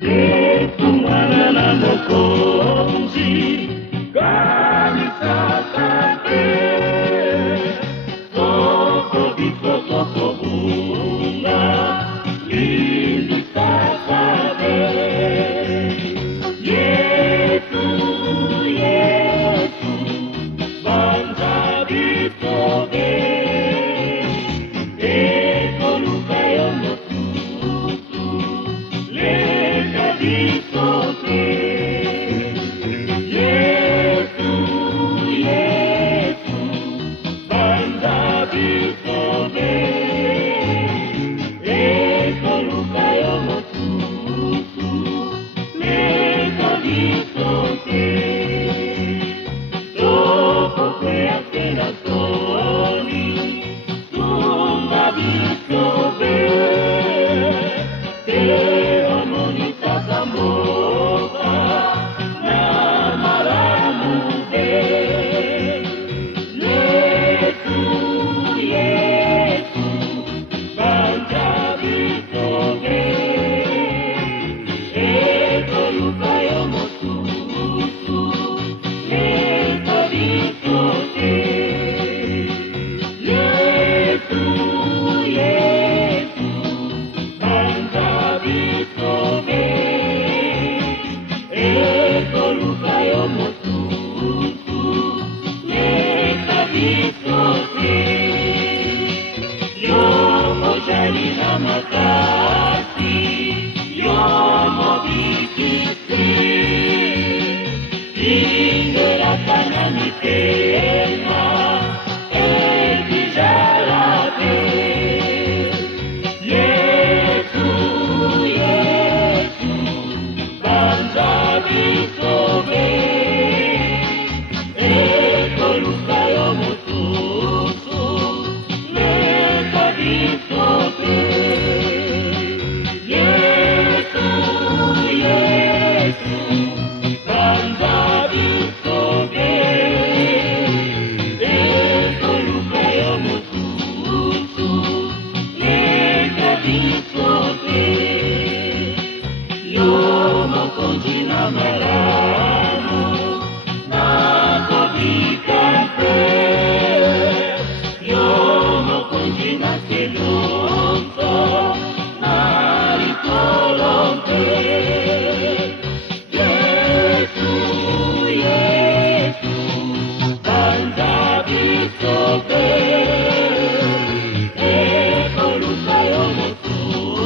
Yesu mwana na Mwokozi, kanisa lake. Soko visoko bunga, lindi sakade. Yesu, Yesu, banza bitobe. Eko luka yomotutu, leka bitobe. Yesu, Yesu, banza bitobe. Eko luka yomotutu, leka bitobe. Dopo che appena soli, tumba bitobe. Te omonita kamoka, na maramube. Yesu, Yesu, banja bitobe. Eko luka yomotutu, leka bitobe. Yesu, Yesu, banja bitobe. Eko luka yomotutu, leka bitobe. Yomo jali na makasi, yomo bikisi. Ingera kanani tema, ekijalabe. Yesu, Yesu, banza bitobe. Eko luka yomotutu, leka bitobe. Yesu, Yesu, banza bitobe. Eko luka yomotutu, leka bitobe. Yomokonzi na malamu, nakobikante. Yomokonzi na selonto, nalikolompe. Yesu, Yesu, banza bitobe. Eko luka yomotutu,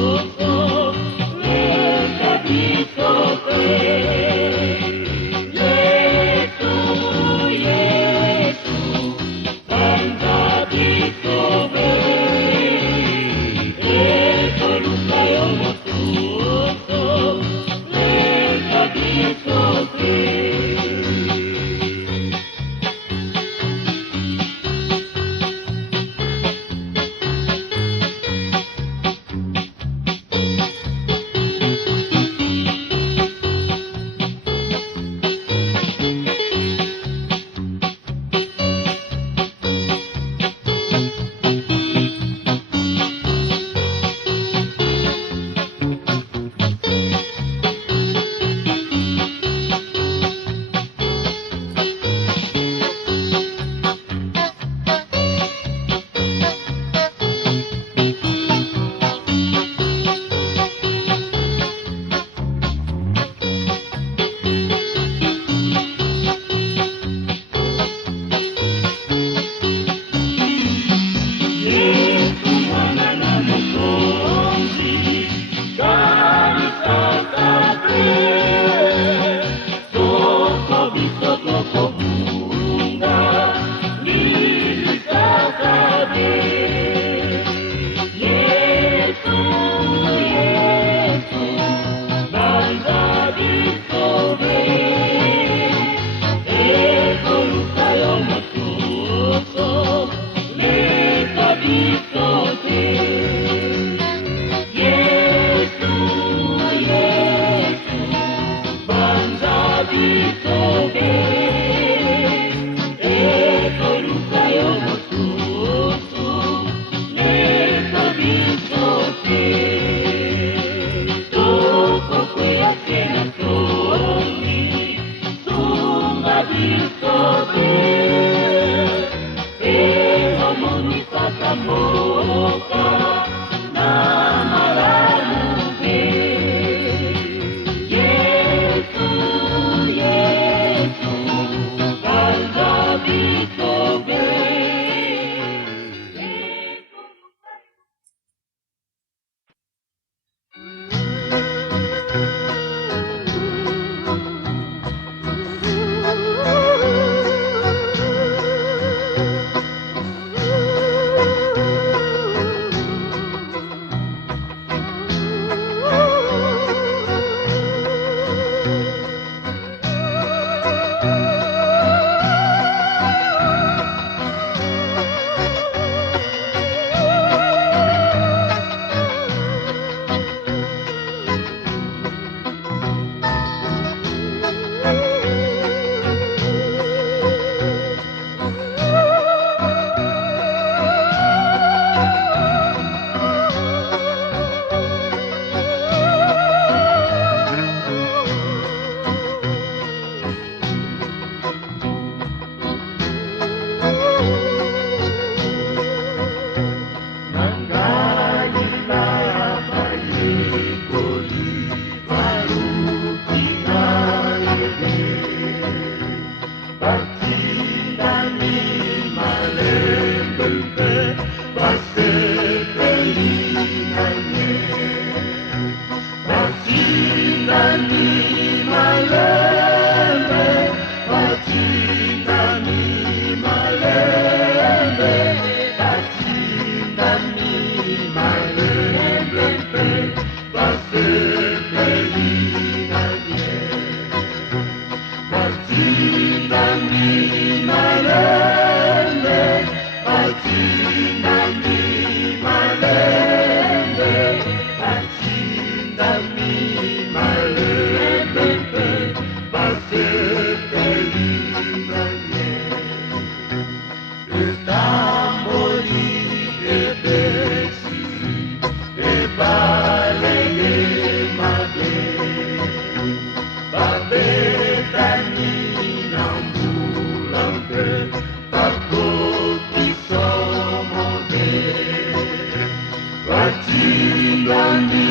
Bachindani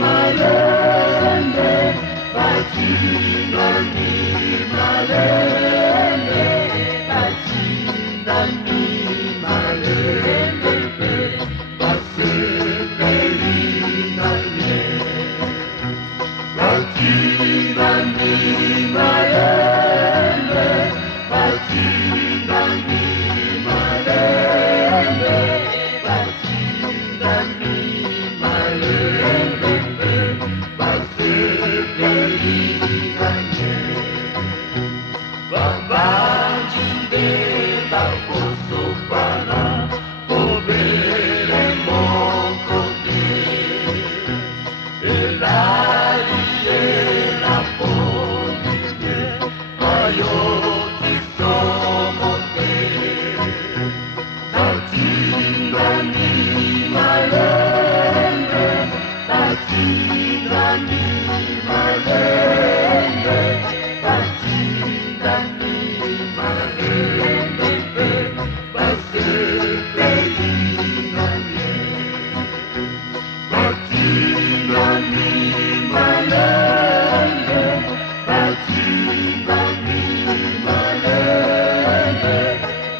Malende, Bachindani Malende, Bachindani Malende, Basepelinanye. Bachindani Malende, Bachindani Malende, Bachindani Malende, Basepelinanye. Babajinde bakosopana, obere mokote, elarie la ponte, ayoti somote. Bachindani Malende, Bachindani Malende, Bachindani Malende, Basepelinanye. Bachindani Malende, Bachindani Malende,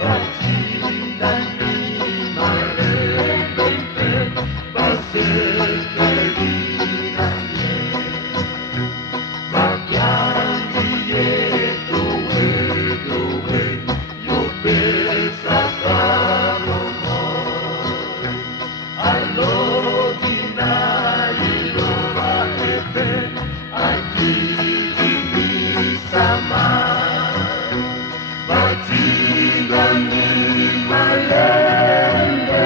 Bachindani Malende, Basepelinanye. Babiandiye dowe dowe, yo pesa kamono. Alodina ilova epe, akili sama. Bachindani Malende,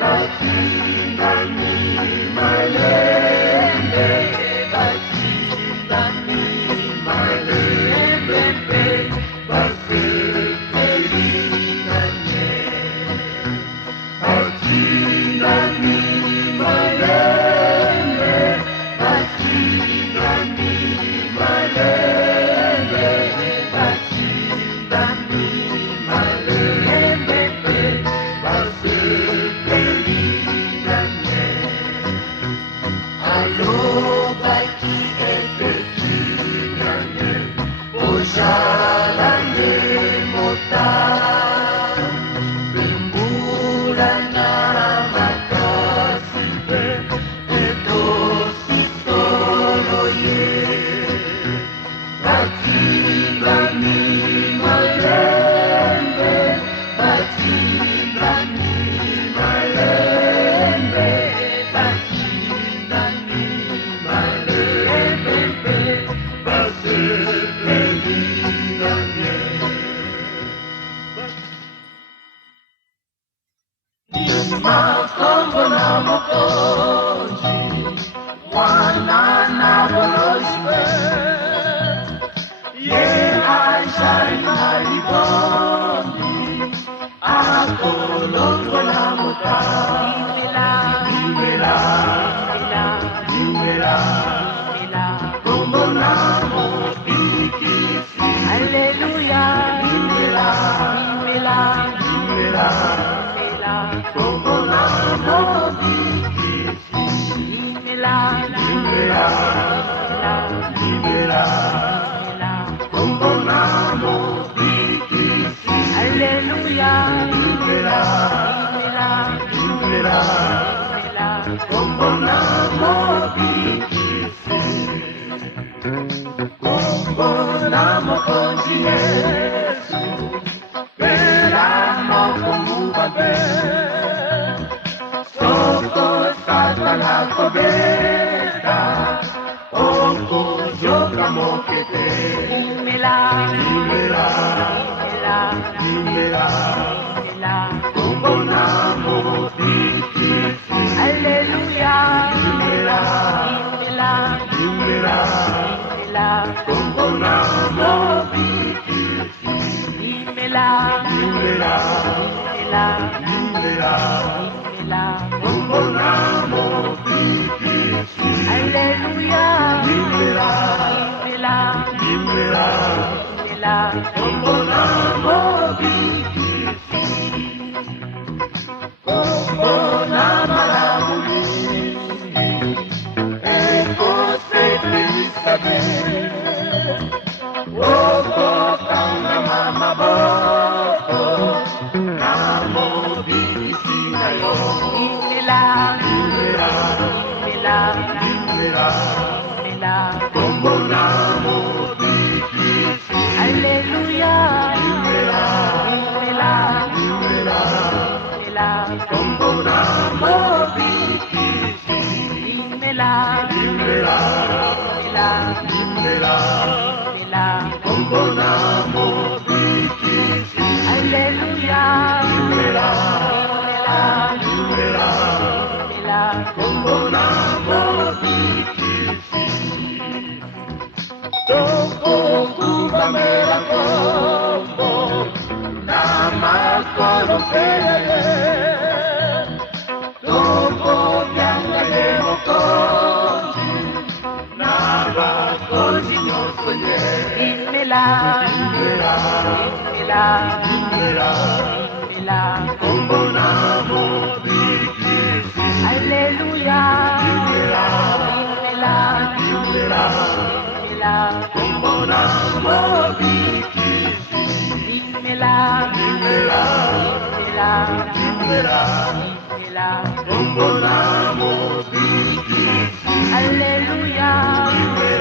Bachindani Malende, Bachindani Malende, Basepelinanye. Bachindani Malende, Bachindani Malende, Bachindani Malende, Basepelinanye. Alo baki epelinanye, ojalane mota. Bimburana makasibe, etositoloye. Bachindani Malende, Bachindani Malende, Bachindani Malende, Basepelinanye. Makombo na mokoji, wana na bolospe, ye aishari maribondi, akolongo na mota. Imela, Imela, kombo na mopikisi. Alleluia, Imela, Imela, Imela, kombo na mopikisi. Imela, Imela, Imela, kombo na mopikisi. Alleluia, Imela, Imela, kombo na mopikisi. Kombo na mokonzi Yesu, pera mokomubabe. Soko tata la kobeta, oko joka mokete. Imela, Imela, Imela, kombo na mopikisi. Alleluia, Imela, Imela, kombo na mopikisi. Imela, Imela, kombo na mopikisi. Alleluia, Imela, Imela, Combonamo difícil. Aleluya. Combonamo difícil. Dímela. Combonamo difícil. Aleluya. Combonamo difícil. Toko kuba mera kombo, namakoro pere. Toko nyanga demo konji, naba konji no soye. Dímela, combonamo difícil. Aleluya, combonamo difícil. Dímela, combonamo difícil. Aleluya, combonamo difícil.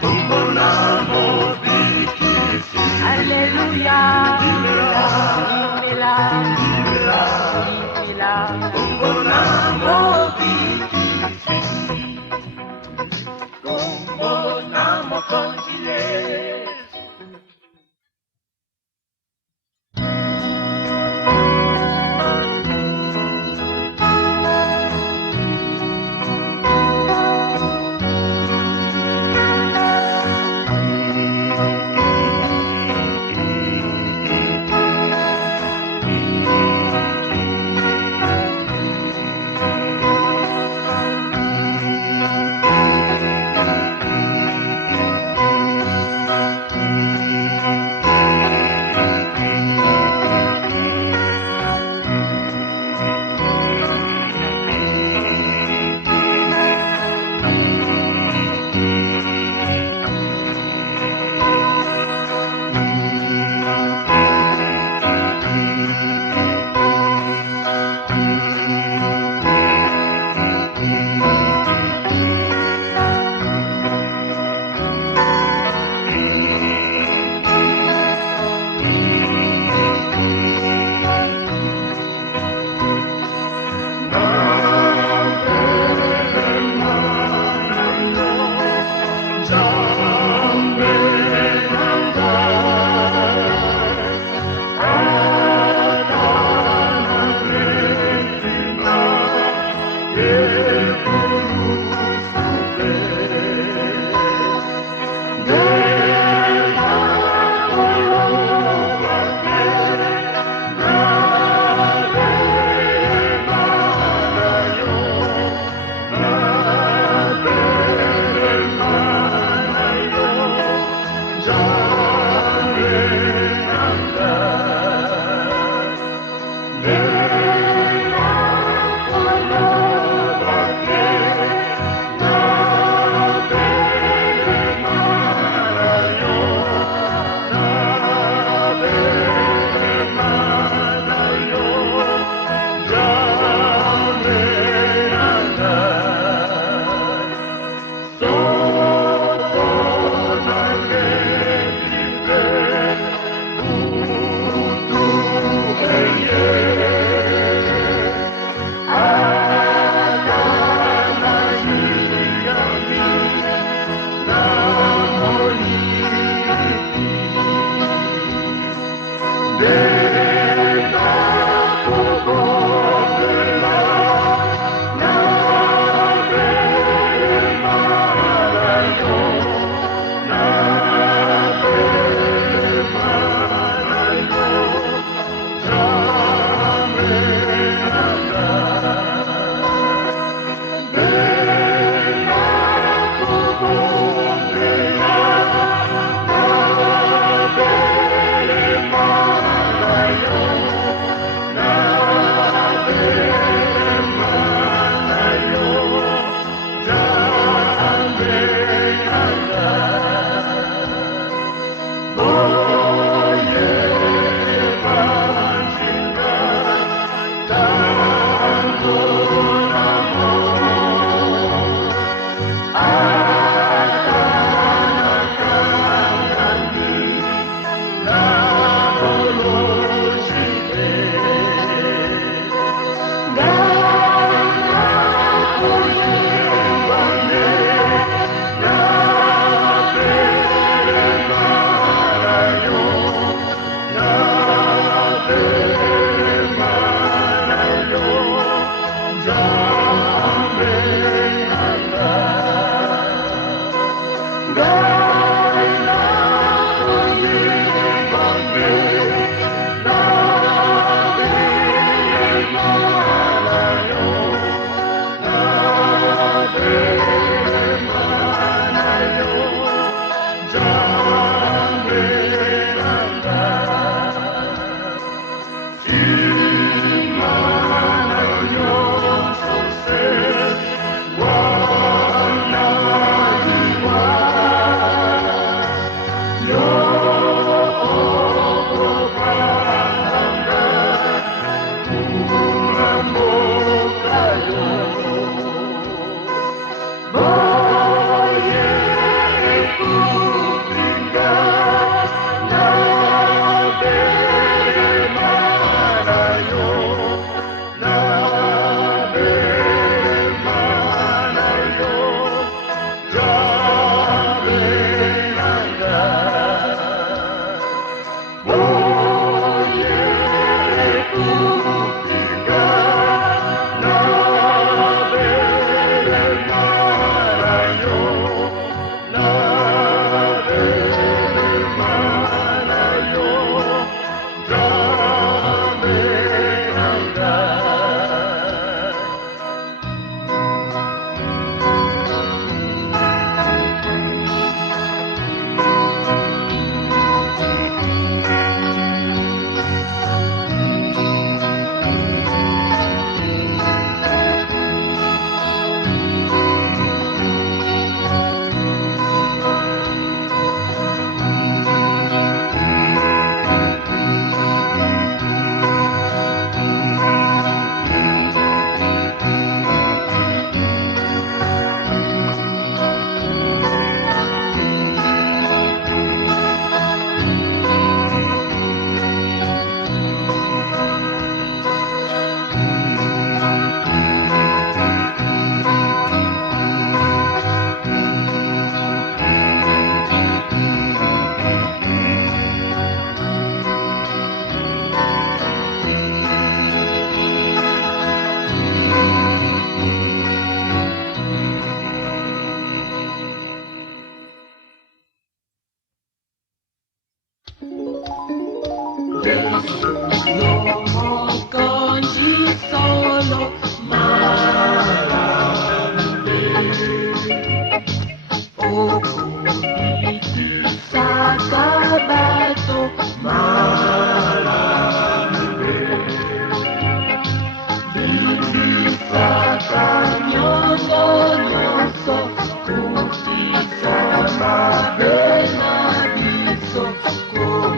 Combonamo difícil. Aleluya, combonamo difícil. Combonamo con silencio.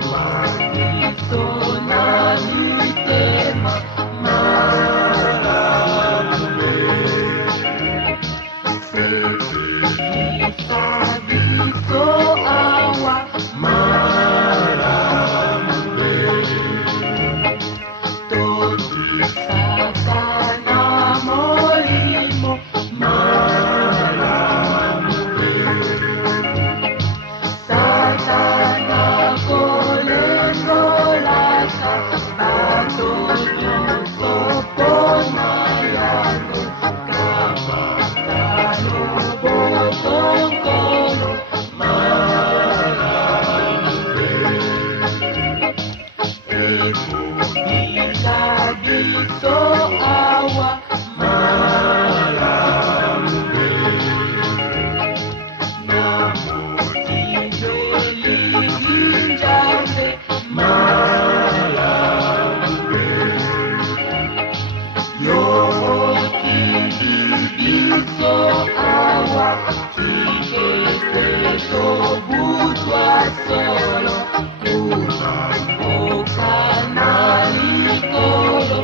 Komaniso na nite solo, una boca naligolo,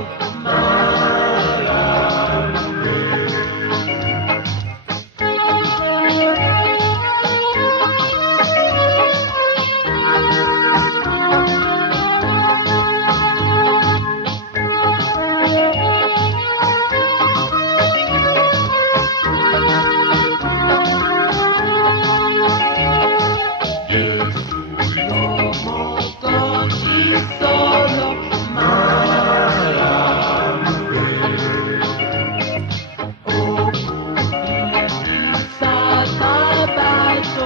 solo, Satabato,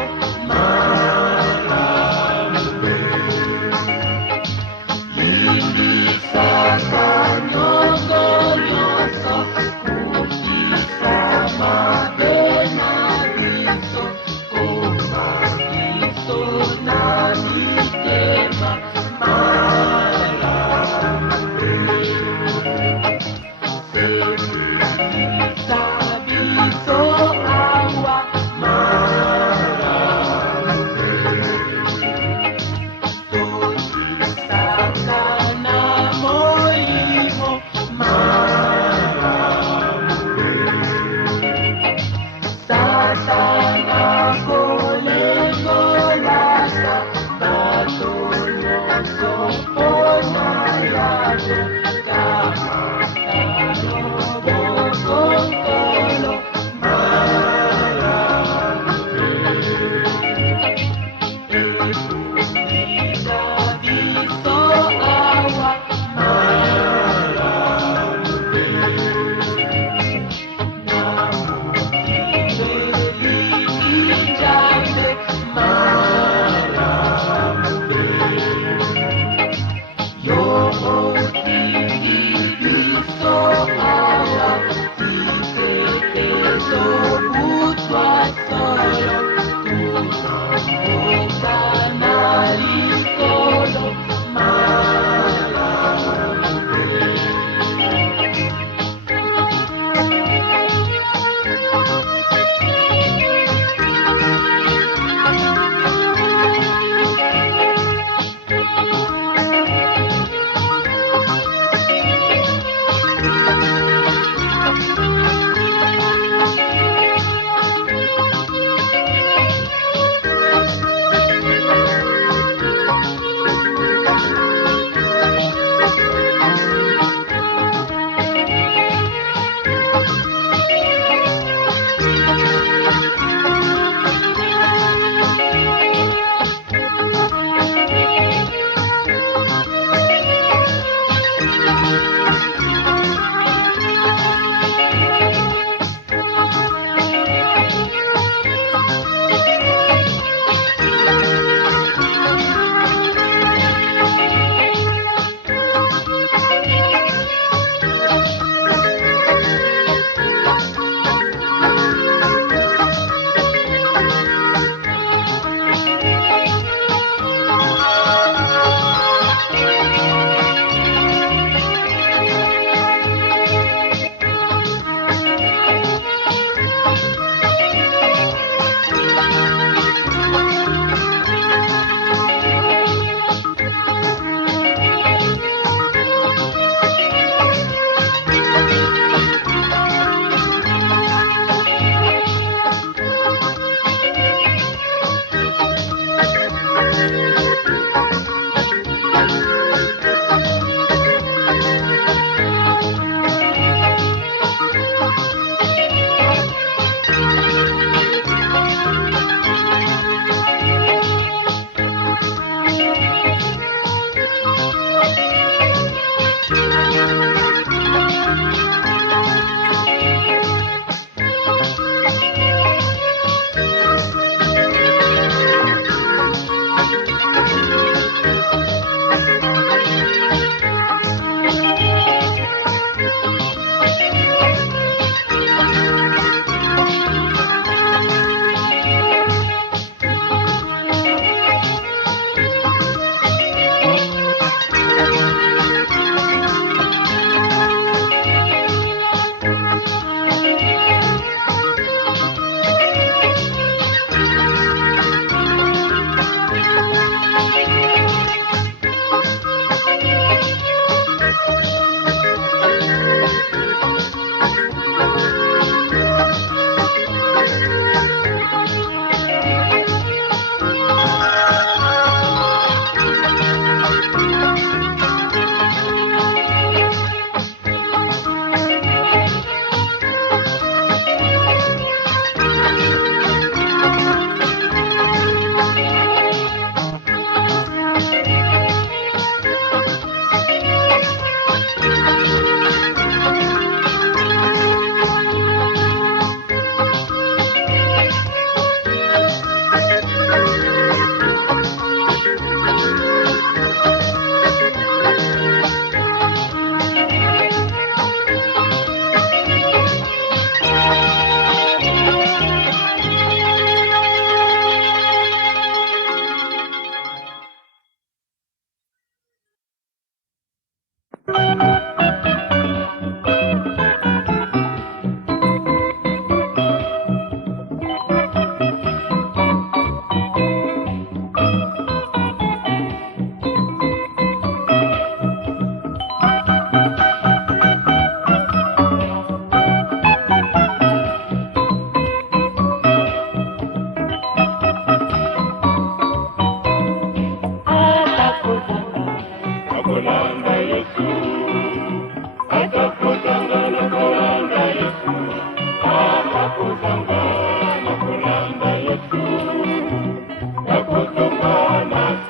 Lili Sakanyongolyoso, Kuti Sama Benadiso, Koma Iso Namitema, Sabiso Awa, Sakana Moimo, Satana Kolengolasa, Batoloso Ponayado, Tama Kolo, Sabiso Awa, Sana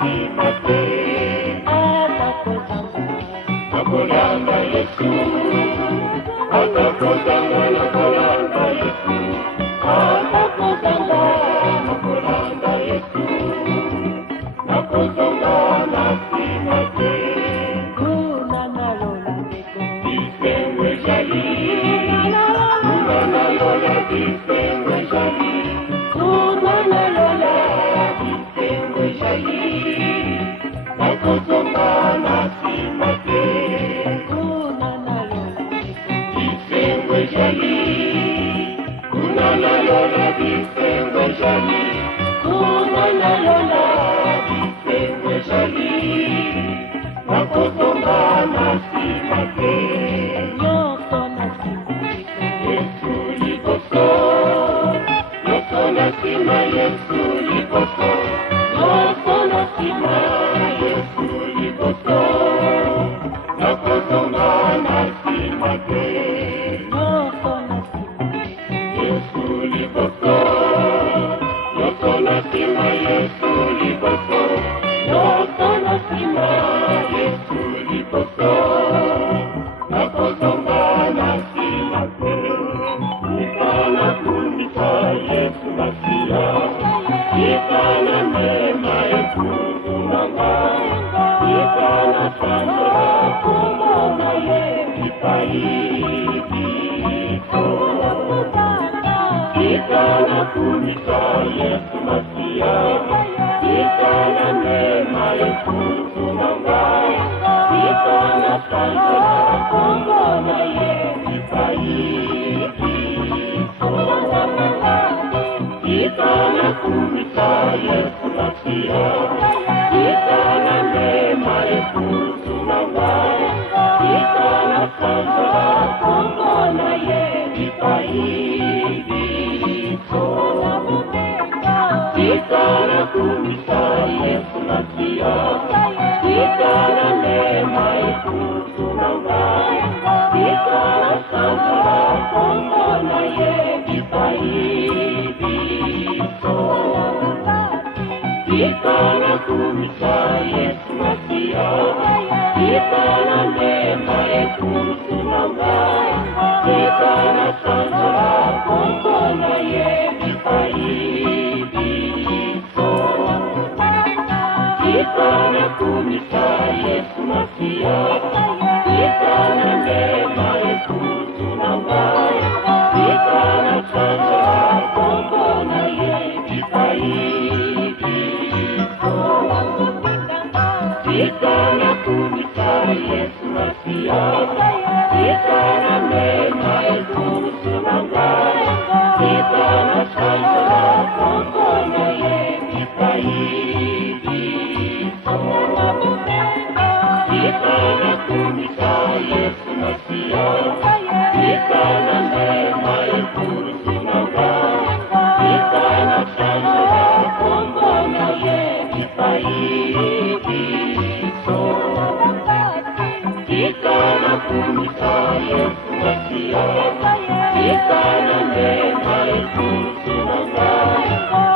simate nakolanda Yesu atakozanga nakolanda Yesu atakozanga nakolanda Yesu nakozonga na simate kuna nalola ndeko disengwe jali kuna nalola disengwe jali kuna nalola disengwe jali nakozonga na simate kuna nalola ndeko disengwe jali kuna nalola disengwe jali kuna nalola disengwe jali nakozonga na simate nyoko na simandeko Yesu liboso nyoko na sima Yesu liboso nyoko na sima Yesu liboso nakozonga na simate nyoko na simandeko Yesu liboso nyoko na sima Yesu liboso nyoko na sima Yesu liboso nakozonga na simate nikana kumika Yesu Masia nikana mema ekuzunanga nikana sanjora kumona ye kipaidito nikana kumika Yesu Masia nikana mema ekuzunanga nikana sanjora kumona ye kipaidito nikana kumika Yesu Masia nikana mema ekuzunanga nikana sanjora kumona ye kipaidito nikana kumika Yesu Masia nikana mema ekuzunanga nikana sanjora kumona ye kipaidito nikana kumika Yesu Masia nikana mema ekuzunanga nikana sanjora kumona ye kipaidito nikana kumika Yesu Masia nikana mema ekuzunanga nikana sanjora kumona ye kipaidito nikana kumika Yesu Masia nikana mema ekuzunanga nikana sanjora kumona ye kipaidito nikana kumika Yesu Masia nikana mema ekuzunanga nikana sanjora kumona ye kipaidito nikana kumika Yesu Masia nikana mema ekuzunanga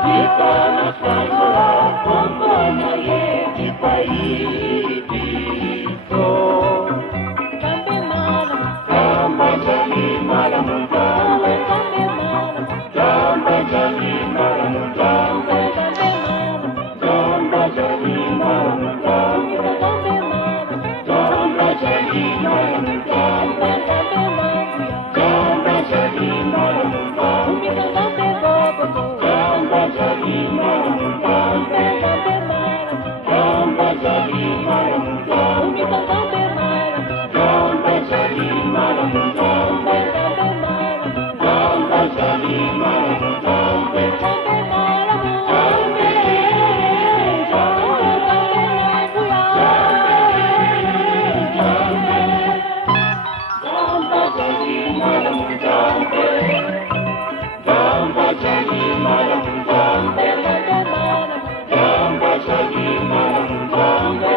nikana sanjora kumona ye kipaidito Kamba jali mala mugambe Kamba jali mala mugambe Kamba jali mala mugambe Kamba jali mala mugambe Kamba jali mala mugambe Kamba jali mala mugambe Kamba jali mala mugambe Kamba jali mala mugambe Kamba jali mala mugambe Kamba jali mala mugambe Kamba jali mala mugambe Kamba jali mala mugambe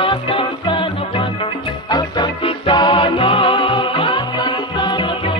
Asante sana Bwana, asante sana Bwana.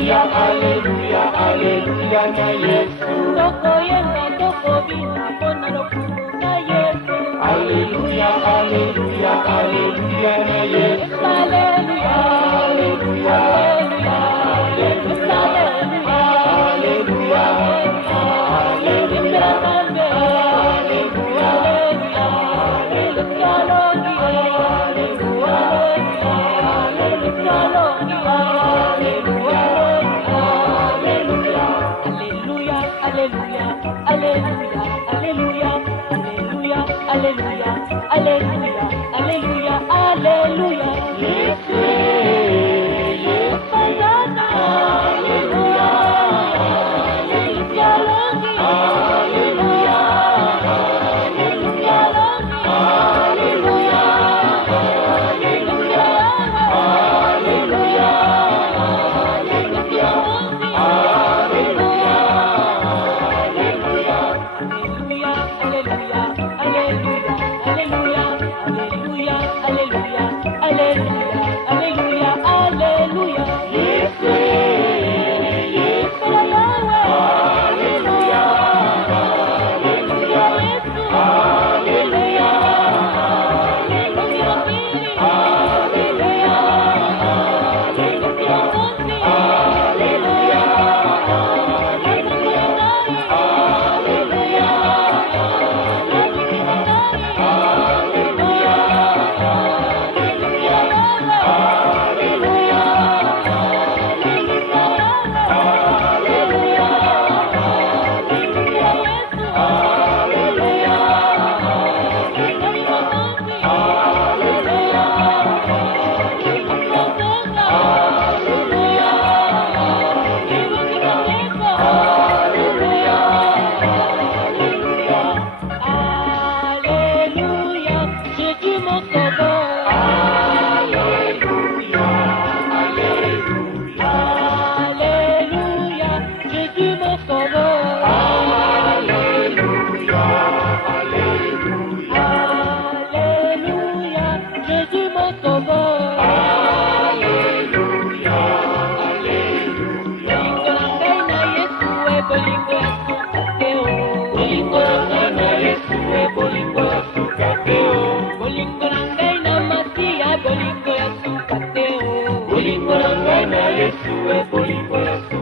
Aleluya, aleluya, aleluya na Yesu. tokoyenga tokobina mpona lokumu na Yesu. Aleluya, aleluya, aleluya na Yesu. Aleluya, Aleluya, aleluya, aleluya, aleluya, aleluya, bolingo na ngai na Yesu, bolingo ya suka.